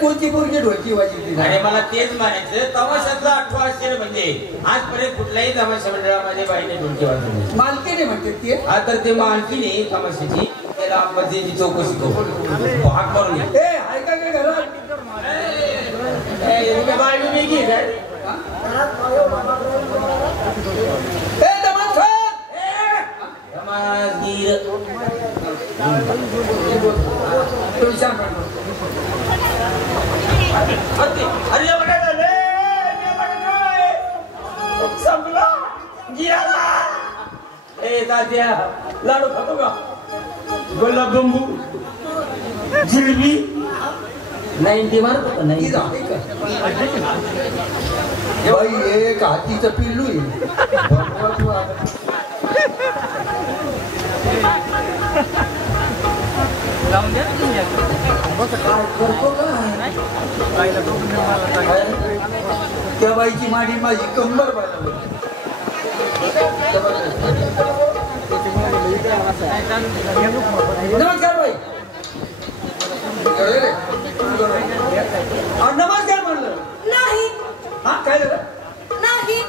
कोणती पोरगी ढोलकी वाजवते? आणि मला तेच म्हणायचं, तमाशातला 18 शेर म्हणजे आजपर्यंत कुठल्याही तमाशा मंडळामध्ये बाईने ढोलकी वाजवली. मालकीने म्हणते ते. हा तर ते मालकीने तमाशाची त्याला आपण चौकशी करू. भाग करून ए ऐका काय घरात बाई मी घे लाडू खातो का? गुलाबजांबू जिलेबी 90 मारतो का नाही? बाई एक हातीचं पिल्लू त्या बाईची माडी माझी कंबर पाहिजे. नमस्कार बाई. नमस्कार म्हणलं नाही. हा काय झालं? नाही.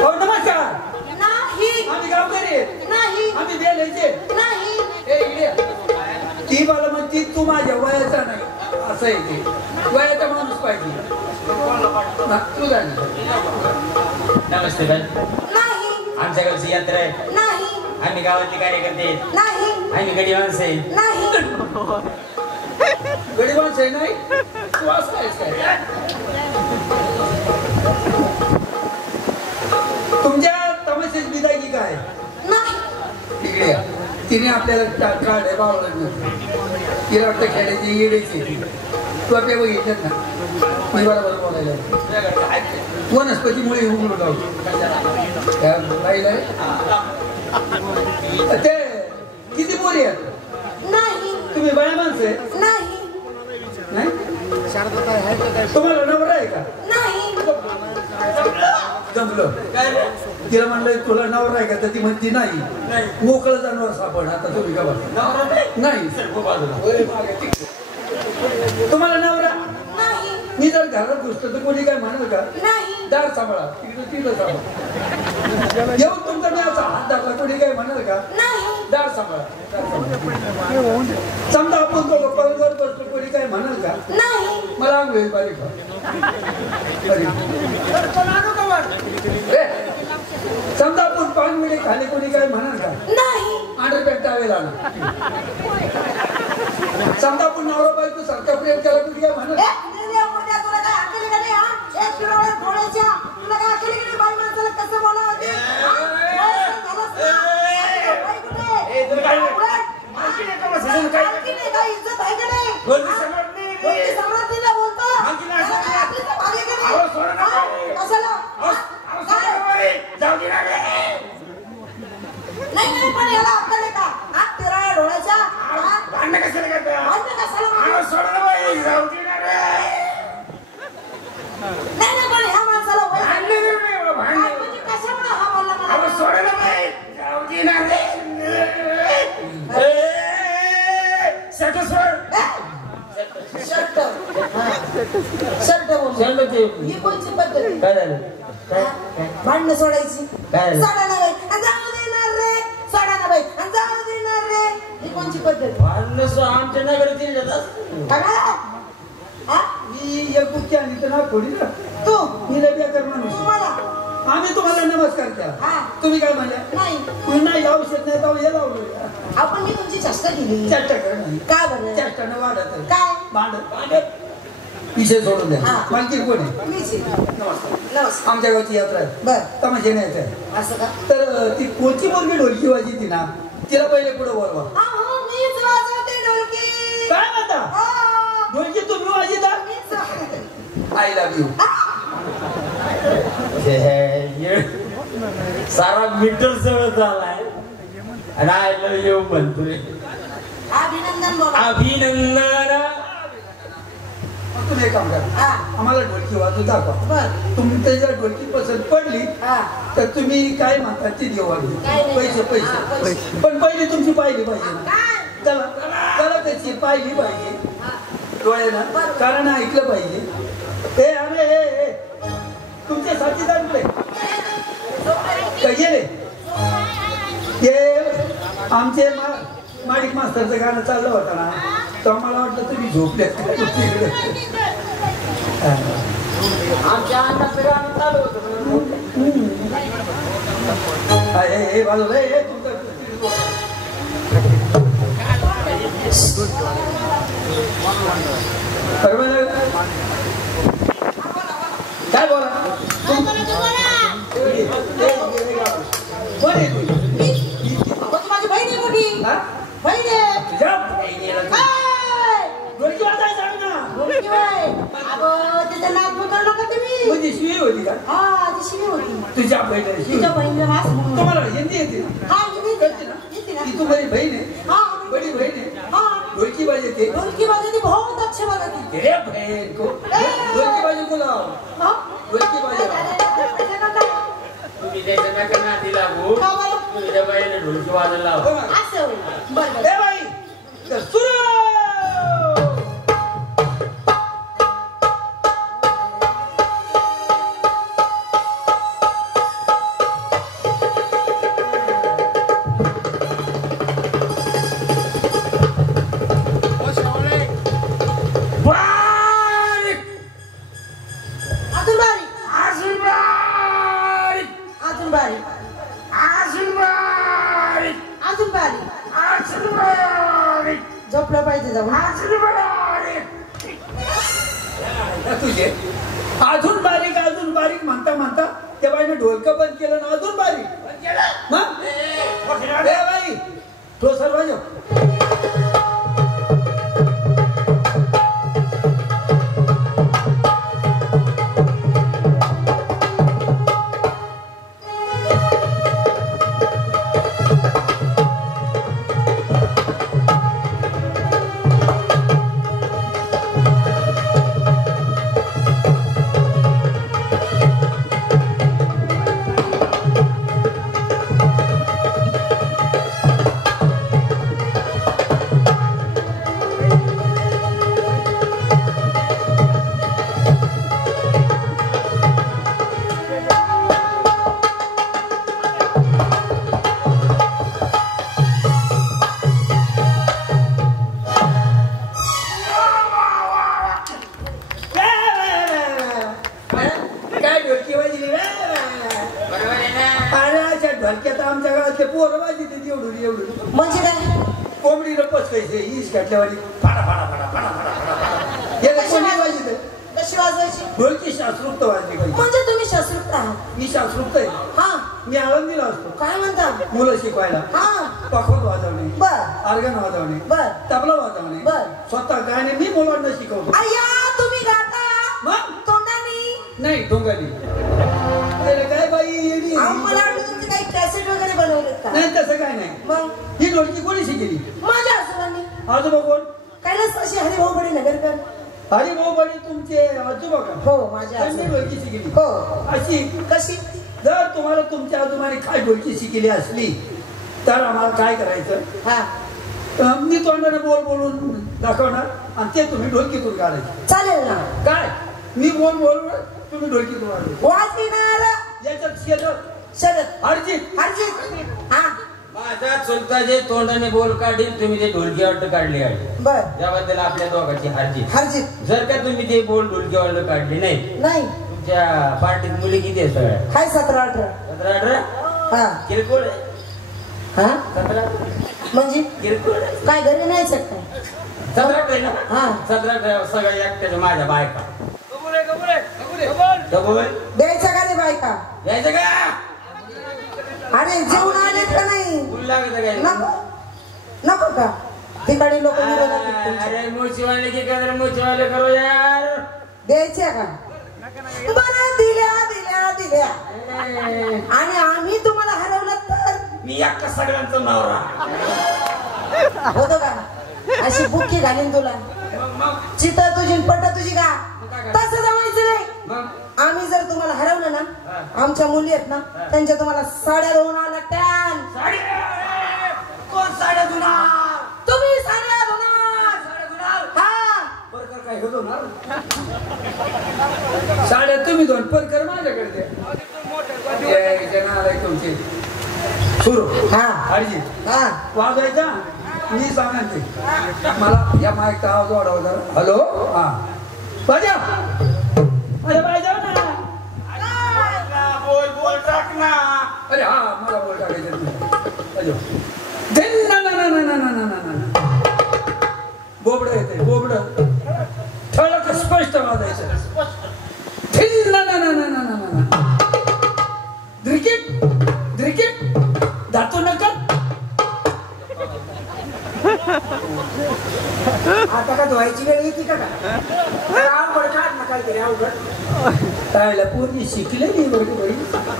नमस्कार. नाही. आम्ही गावकरी नाही. आम्ही बेलायचे नाही. ती मला म्हणती तू माझ्या वयाचा नाही असं आहे. ते वयाचा माणूस पाहिजे. तू जाण. नमस्ते बाई. नाही. आमच्या गावची यात्रा आहे. नाही. आम्ही गावातले कार्यकर्ते. नाही. आम्ही गडी माणसं आहे. नाही. गडी माणसं आहे. नाही तू असं काय? तुमच्या तमाशाची विदायकी काय? नाही. तिकडे तिने आपल्याला काढ बावळलं. तिला वाटतं खेळायची येण्याची. तू आपल्या बघितलं ना मी बरोबर बोलायला वनस्पतीमुळे उघडून लावतो त्या बाईला. ते किती पोरी आहेत? नाही. तुम्ही बाया माणसं आहे? नाही. नाही. तुम्हाला नवरा आहे का? नाही. जमलं. तिला म्हणलं तुला नवरा आहे का? तर ती म्हणती नाही. मोकळं जनावर सापड. आता तुम्ही का बघा नाही. तुम्हाला नवरा नाही. मी जर घरात घुसतो तर कोणी काय म्हणाल का? नाही. दार सांभाळा. तिथं सांभाळा. येऊन तुमचा मी असा हात दाखला कोणी काय म्हणाल का? नाही. दार सांभाळा. समजा आपण तो पलंगावर बसतो कोणी काय म्हणाल का? नाही. मला अंग होईल बारीक. समजा आपण 5 मिनिट खाली कोणी काय म्हणाल का? नाही. अंडरपॅन्ट टावेल आणा. समजा आपण नवरा बायको सारखा प्रेम केला कोणी काय म्हणाल? नाही पण याला आपल्याला का हात तेरा डोळ्याच्या भांडण कशाला करता? नाही पण ह्या माणसाला म्हणजे कशामुळे हा बोलला मला? शर्ट बोल. ही कोणची पद्धत? काय झालं? भांडणं सोडायची. काय झालं? सोडा ना बाई आणि जाऊ देणार रे. सोडा ना बाई आणि जाऊ देणार रे. ही कोणची पद्धत? आमच्या नगरातील मी एक बुक्की आणि तर ना थोडी ना तू मी लय बेकार माणूस. तुम्हाला आम्ही तुम्हाला नमस्कार द्या. तुम्ही काय म्हणल्या? नाही. तुम्ही नाही औषध नाही जाऊ हे लावलं. आपण मी तुमची चेष्टा केली. चेष्टा कर नाही. का बरं? चेष्टानं वाढत काय? भांडत विषय सोडून द्या. मालकी कोण आहे? मीच आहे. नमस्कार. आमच्या गावची यात्रा आहे. बर तमाशा न्यायचा आहे. असं का? तर ती कोणची मुलगी ढोलकी वाजती ना तिला पहिले पुढे बोलवा. मीच वाजवते ढोलकी. काय म्हणता? ढोलकी तुम्ही वाजता? I love you. सारा मीटर सगळं झालाय आणि आय लव्ह यू म्हणतोय. अभिनंदन बोला. अभिनंदन. तुम्ही एक काम करा. आम्हाला ढोलकी वाजू दाखवा. तुमच्या जर ढोलकी पसंत पडली तर तुम्ही काय म्हणता ती देऊ. पैसे पैसे पण पहिले तुमची पाहिली पाहिजे ना. चला ती पाहिली पाहिजे डोळ्याला, कारण ऐकलं पाहिजे. हे अरे हे तुमचे साथीदार कुठे काय गेले? हे आमचे माणिक मास्तरचं गाणं चाललं होतं ना, तेव्हा मला वाटलं तुम्ही झोपले. आमच्या अन्नाचं गाणं चालू होतं. हे बाजूला हे काय बोला कोण आहे माझी बहीण आहे मोठी. बहीण तिचं नाव पकडलं का तुम्ही? म्हणजे शिवी होती का? हा ती शिवी होती. तुझ्या बहिणी तुझ्या बहिणीला तुम्हाला हिंदी येते? हा येते ना. ती तू बरी बहीण आहे? हा बड़ी बहीण आहे. हा ढोलकी बजाते? ढोलकी बजाती बहुत अच्छे बजाती. अरे बहन को ढोलकी बाजू को लाओ. हा ढोलकी बाजू तुम्ही त्याच्या नका नादी लागू. तुम्ही त्या बाईला ढोलकी वाजायला लावा. असं होईल. बरं ए बाई तर सुरू. झोपलं पाहिजे जाऊन. तुझे अजून बारीक म्हणता म्हणता त्या बाईने ढोलकं बंद केलं ना, अजून बारीक मग बाई तो सर्व ढोलक्यात आमच्या गावातले पोरं वाजते एवढून म्हणजे काय? कोंबडीला पचकायचे ईस घातल्यावाडी फाडा फाडा फाडा फाडा फाडा फाडा याला कोणी वाजते? कशी वाजवायची? ढोलकी शास्त्रोक्त वाजली पाहिजे. म्हणजे तुम्ही शास्त्रोक्त आहात? मी शास्त्रोक्त आहे. हा मी आळंदीला असतो. काय म्हणता? मुलं शिकवायला. हा पखवाज वाजवणे, बर ऑर्गन वाजवणे, बर तबला वाजवणे, बर स्वतः गाणे मी मुलांना शिकवतो. अय्या तुम्ही गाता मग तोंडानी? नाही ढोंगानी. काय बाई येडी? मला वाटलं तुमचे काही कॅसेट वगैरे बनवलेत का? नाही तसं काय नाही. मग ही ढोलकी कोणी शिकली? माझ्या आजोबांनी. आजोबा कोण? कैलास अशी हरिभाऊ बडे नगरकर. हरिभाऊ बडे तुमचे आजोबा का? हो माझ्या त्यांनी आजोबा. ढोलकी शिकली. हो. अशी कशी? जर तुम्हाला तुमच्या आजोबाने काय ढोलकी शिकली असली तर आम्हाला काय करायचं? हा मी तोंडाने बोलून दाखवणार आणि ते तुम्ही ढोलकीतून काढायचे. चालेल ना. काय मी बोल तुम्ही ढोलकीतून काढायचे. वाजविणार याच्यात शरद अर्जित हा माझा चुलता जे तोंडाने बोल काढील तुम्ही ते ढोलकीवाट काढले आहे. बर त्याबद्दल आपल्या दोघांची हरजीत. जर का तुम्ही ते बोल ढोलकीवाट काढले नाही तुमच्या पार्टीत मुली किती आहे? सगळ्या हाय 17-18. 17-18. हा किरकोळ हा 17 म्हणजे किरकोळ काय घरी नाही शकत? 17 ना. हा 17 सगळ्या एकट्याच्या माझ्या बायका. द्यायचं का रे बायका? यायचं का? अरे जेवण आलेत का नाही? फुल लागत काय? नको का? ठिकाणी लोक विरोधात आहेत तुमच्या. अरे मुचीवाले की काय मुचीवाले करो यार. द्यायच्या का? बरं दिल्या आणि आम्ही तुम्हाला हरवलं तर? मी एकटा सगळ्यांचं नवरा होतो का? अशी बुक्की घालीन तुला. चिता तुझी पट तुझी का? तसं जमायचं नाही. आम्ही जर तुम्हाला हरवलं ना, आमच्या मुली आहेत ना त्यांच्या तुम्हाला साड्या धुवून लागत्यान. कोण साड्या धुणार? तुम्ही साड्या धुणार. बायको होणार साड्या तुम्ही दोन पर कर माझ्याकडे द्या तुमचे सुरू हा अरिजित हा वाजवायचा मी सांगा ते मला या माईकचा आवाज वाढवता हॅलो हा बाजा अरे बाजा ना बोल बोल टाक ना. अरे हा मला बोल टाकायचं ना ना ना ना ना ना ना ना बोबड येते बोबड ठळक स्पष्ट वाजायचं ना ना ना ना ना ना ना क्रिकेट क्रिकेट धातू नका आता का धुवायची वेळ येते का अवघड काढ ना काहीतरी अवघड काय पूर्वी शिकले नाही बरं बरी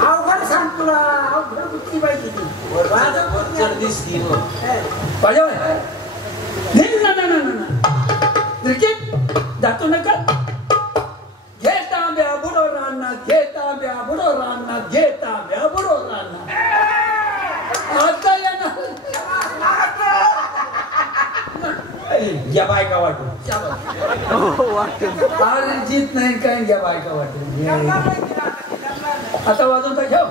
अवघड सांग तुला अवघड कुठली पाहिजे ती दिसती पाहिजे ना ना ना ना ना क्रिकेट धातू नका घेता ब्या बुडो रान्ना घेता ब्या बुडो रान्ना घेता ब्या बुडो रान्ना आता या ना या बायका वाटू जीत नाही काय घ्या बायका वाटेल आता वाजून तर ठेव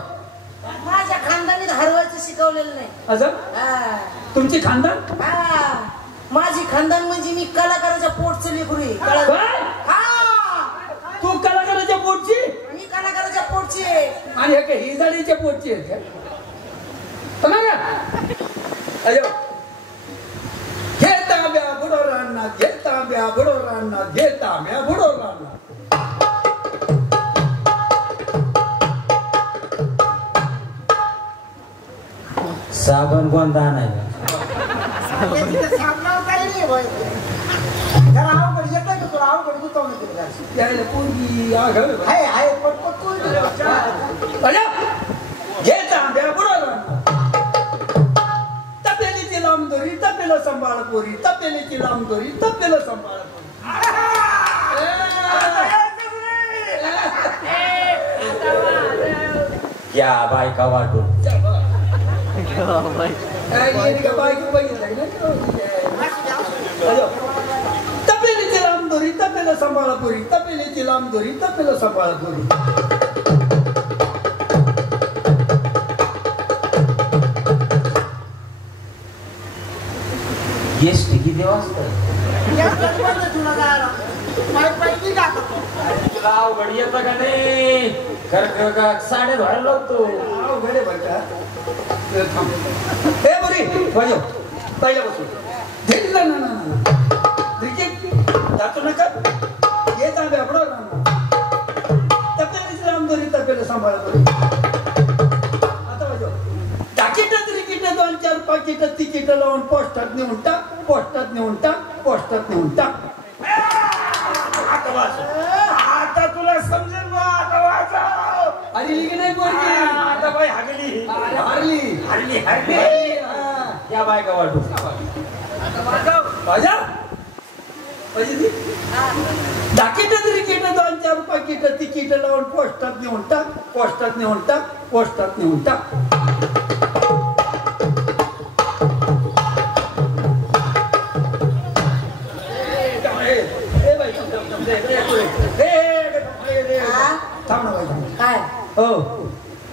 माझ्या खानदानीत हरवायचं शिकवलेलं नाही असं हा. तुमची खानदान हा. माझी खानदान म्हणजे मी कलाकाराच्या पोटचं लेकरू आहे. काय? हा. तू कलाकाराच्या पोटची मी कलाकाराच्या पोटची आहे. आणि हे काय ही जाडीच्या पोटची आहे का अयो घेता ब्या बुडो रान्ना घेता ब्या बुडो रान्ना घेता ब्या बुडो रान्ना साबण कोणता नाही त्याला पूर्वी आघाव घेता ब्या बुडो रान्ना तपेलीची लांबदोरी तपेला सांभाळ पोरी तपेलीची लांबदोरी तपेला सांभाळ पोरी या बायका वाटू तपेलीची लांबदोरी तपेला सांभाळ पोरी तपेलीची लांबदोरी तपेला सांभाळ पोरी गेस्ट किती वाजता अवघड येतं का नाही साडे धुवायला लावतो घडे बरं का हे बरी वाजव पहिल्यापासून घेतलं ना ना ना क्रिकेट जातो नका येत आम्ही आपण तपेलीची लांबदोरी तपेला सांभाळ पोरी आता वाजव टाकीट क्रिकेट 2-4 पाकिट तिकीट लावून पोस्टात नेऊन टाक पोस्टात नेऊन टाक पोस्टात नेऊन टाक आता तुला समजेल बा आता वाजव अरे लिगी नाही पोरगी आता बाई हागली हारली हरली हरली या बायका वाटू वाजा टाकीट क्रिकेट 2-4 पाकिट तिकीट लावून पोस्टात नेऊन टाक पोस्टात नेऊन टाक पोस्टात नेऊन टाक काय हो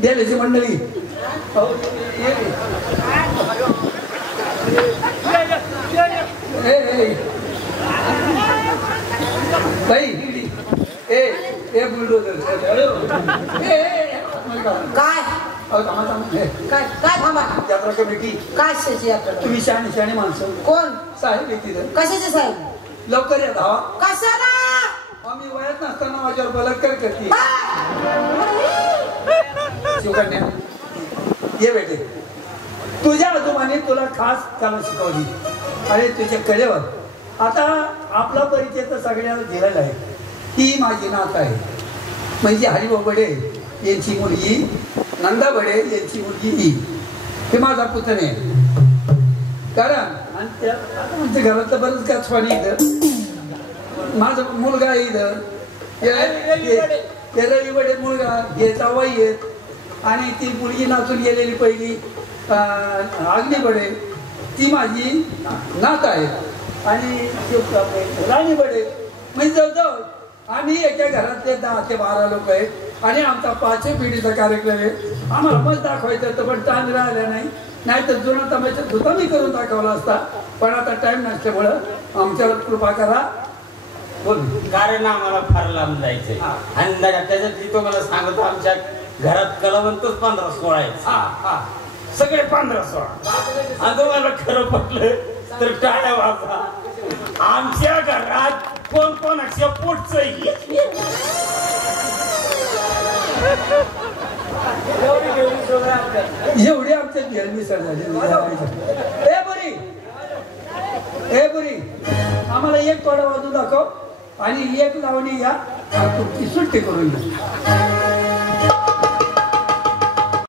गेल्याची मंडळी हो बाई ए बुलडोजर काय काय काय थांबा यात्रा कमिटी काय शेची यात्रा तुम्ही शहाणी शहाणी माणसं कोण साहेब येते कशाचे साहेब लवकर या धावा कशाला आम्ही वयात नसताना माझ्यावर बलात्कार करते शिवकन्या ये बेटे तुझ्या आजोबाने तुला खास कला शिकवली अरे तुझ्या कलेवर आता आपला परिचय तर सगळ्याला दिलेला आहे ही माझी नात आहे म्हणजे हरिभाऊ बडे यांची मुलगी नंदा बडे यांची मुलगी ही हे माझा पुत्र आहे कारण आणि त्या आता म्हणजे घरातलं बरंच काचवाणी इथं माझा मुलगा आहे इथं रवी बडे मुलगा हे जावाई आहेत आणि ती मुलगी नाचून गेलेली पहिली अग्नी बडे ती माझी नात आहे आणि राणी बडे म्हणजे जवळजवळ आम्ही एका घरातले 10 ते 12 लोक आहेत आणि आमचा 5 पिढीचा कार्यक्रम आहे. आम्हाला मत दाखवायचं होतं पण टाइम राहिला नाही तर जुना तमाशा सुद्धा मी करून दाखवला असता. पण आता टाइम नसल्यामुळं आमच्यावर कृपा करा. बोल. कारण आम्हाला फार लांब जायचंय आणि त्याच्यातली तो मला सांगतो आमच्या घरात कलावंतच 15-16 आहेत. सगळे 15-16 आणि तुम्हाला खरं पटलं तर टाळ्या वाजवा. आमच्या घरात कोणाच्या पोटच एवढी आमच्या मिसळ झाली. ए बरी आम्हाला एक तोडा वाजू दाखव आणि एक लावणी घ्या तुमची सुट्टी करून घ्या.